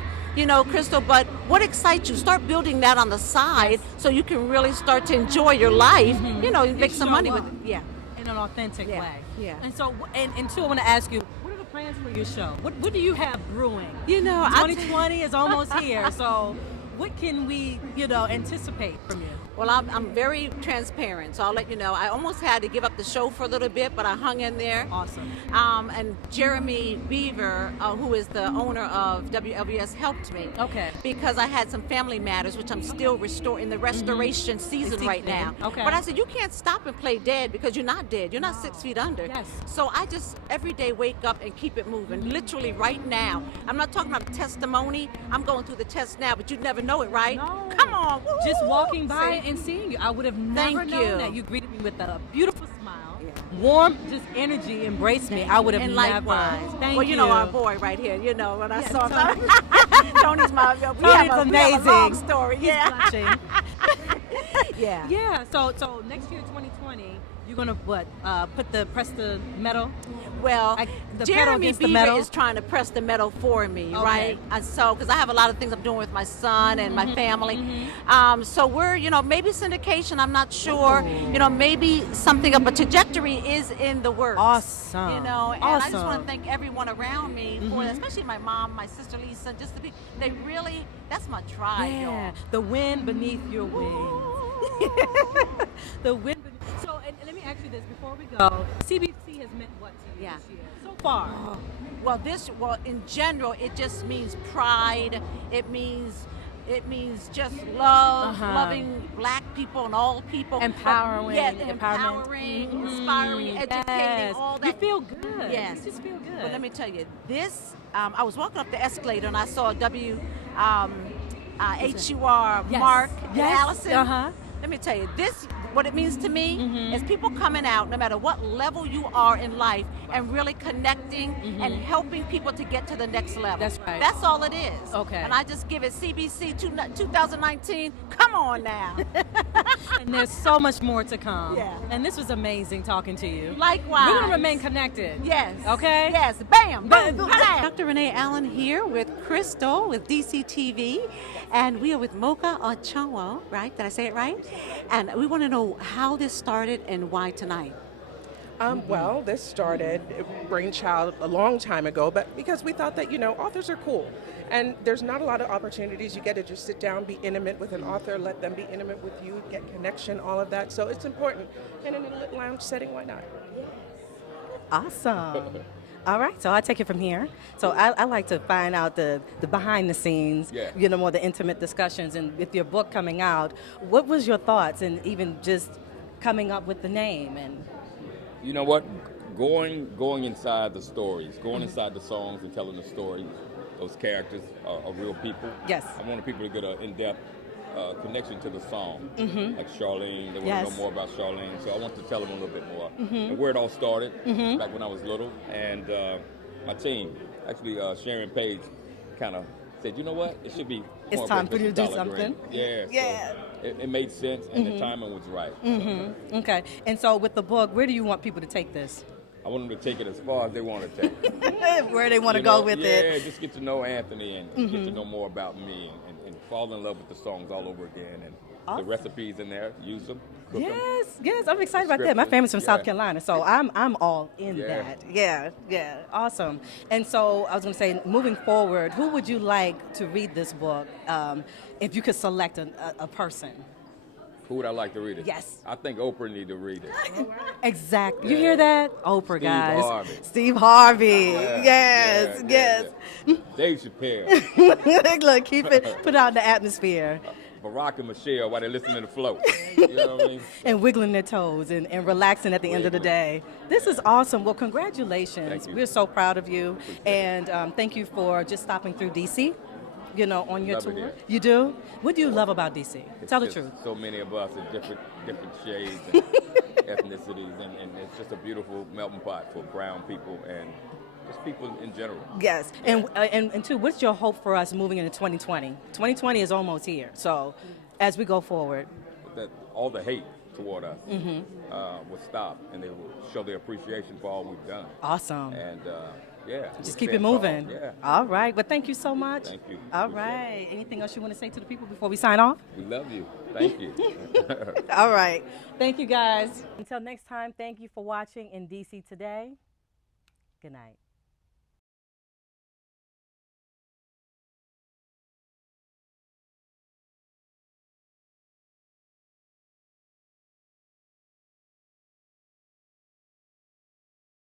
Crystal, but what excites you? Start building that on the side so you can really start to enjoy your life. Make some money with it. Yeah. In an authentic way. Yeah. And so, and two, I want to ask you, what are the plans for your show? What do you have brewing? 2020 is almost here, so what can we, anticipate from you? Well, I'm very transparent, so I'll let you know. I almost had to give up the show for a little bit, but I hung in there. Awesome. And Jeremy Beaver, who is the owner of WLBS, helped me. Okay. Because I had some family matters, which I'm still in the restoration season right now. Okay. But I said, you can't stop and play dead because you're not dead. You're not 6 feet under. Yes. So I just every day wake up and keep it moving. Literally right now. I'm not talking about testimony. I'm going through the test now, but you never even know it, right? No. Come on. Woo-hoo. Just walking by and seeing you, I would have never known that. You greeted me with a beautiful smile, warm, just energy, embraced me. I would have and never. Likewise. Thank well, you know our boy right here. You know when I saw him. Tony's my. We Tony's have amazing. a long story. He's blushing. Yeah. Yeah. So next year, 2020. You're gonna press the metal? Well, the Jeremy the Beaver is trying to press the metal for me, right? So, because I have a lot of things I'm doing with my son and my family. So we're, maybe syndication. I'm not sure. Maybe something of a trajectory is in the works. Awesome. And I just want to thank everyone around me for that, especially my mom, my sister Lisa, just the people. They really, that's my tribe, y'all. The wind beneath your wings. The wind. So, and let me ask you this before we go. CBC has meant what to you this year so far? Well, in general, it just means pride. It means just love, loving Black people and all people. Empowering. Inspiring, educating, all that. You feel good. Yes. You just feel good. But let me tell you, this, I was walking up the escalator and I saw HUR, Mark, and Allison. Let me tell you, this, what it means to me is people coming out, no matter what level you are in life, and really connecting and helping people to get to the next level. That's right. That's all it is. Okay. And I just give it CBC 2019. Come on now. And there's so much more to come. Yeah. And this was amazing talking to you. Likewise. We're going to remain connected. Yes. Okay? Yes. Bam. Boom. Dr. Renee Allen here with Crystal with DCTV. And we are with Mocha Ochoa, right? Did I say it right? And we want to know how this started and why tonight. Well, this started brainchild a long time ago, but because we thought that, authors are cool. And there's not a lot of opportunities. You get to just sit down, be intimate with an author, let them be intimate with you, get connection, all of that. So it's important. And in a little lounge setting, why not? Awesome. All right, so I take it from here. So I like to find out the behind the scenes, more the intimate discussions. And with your book coming out, what was your thoughts and even just coming up with the name? And you know what? Going inside the stories, going inside the songs and telling the story. Those characters are real people. Yes. I wanted people to get an in-depth connection to the song. Like Charlene, they want to know more about Charlene, so I want to tell them a little bit more. And where it all started, back when I was little. And my team, actually Sharon Page, kind of said, you know what, it should be it's time for you to do something. Yeah. So it made sense, and the timing was right. Okay, and so with the book, where do you want people to take this? I want them to take it as far as they want to take it. Where they want to go with it. Yeah, just get to know Anthony and get to know more about me and fall in love with the songs all over again. And the recipes in there, use them, cook them. Yes, I'm excited about that. My family's from South Carolina, so I'm all in that. Yeah, awesome. And so I was going to say, moving forward, who would you like to read this book if you could select a person? Who would I like to read it? Yes. I think Oprah need to read it. Exactly. You hear that? Oprah, guys. Steve Harvey. Yes. Dave Chappelle. Look, put it out in the atmosphere. Barack and Michelle while they're listening to Float. You know what I mean? And wiggling their toes and relaxing at the end of the day. This is awesome. Well, congratulations. Thank you. We're so proud of you. And thank you for just stopping through D.C., on your tour. You do? What do you love about D.C.? Tell the truth. So many of us in different shades and ethnicities, and it's just a beautiful melting pot for brown people and just people in general. Yes, and two, what's your hope for us moving into 2020? 2020 is almost here, so as we go forward. That all the hate toward us will stop, and they will show their appreciation for all we've done. Awesome. And just keep it moving. Yeah. All right. Well, thank you so much. Thank you. All right. Anything else you want to say to the people before we sign off? We love you. Thank you. All right. Thank you, guys. Until next time, thank you for watching in DC Today. Good night.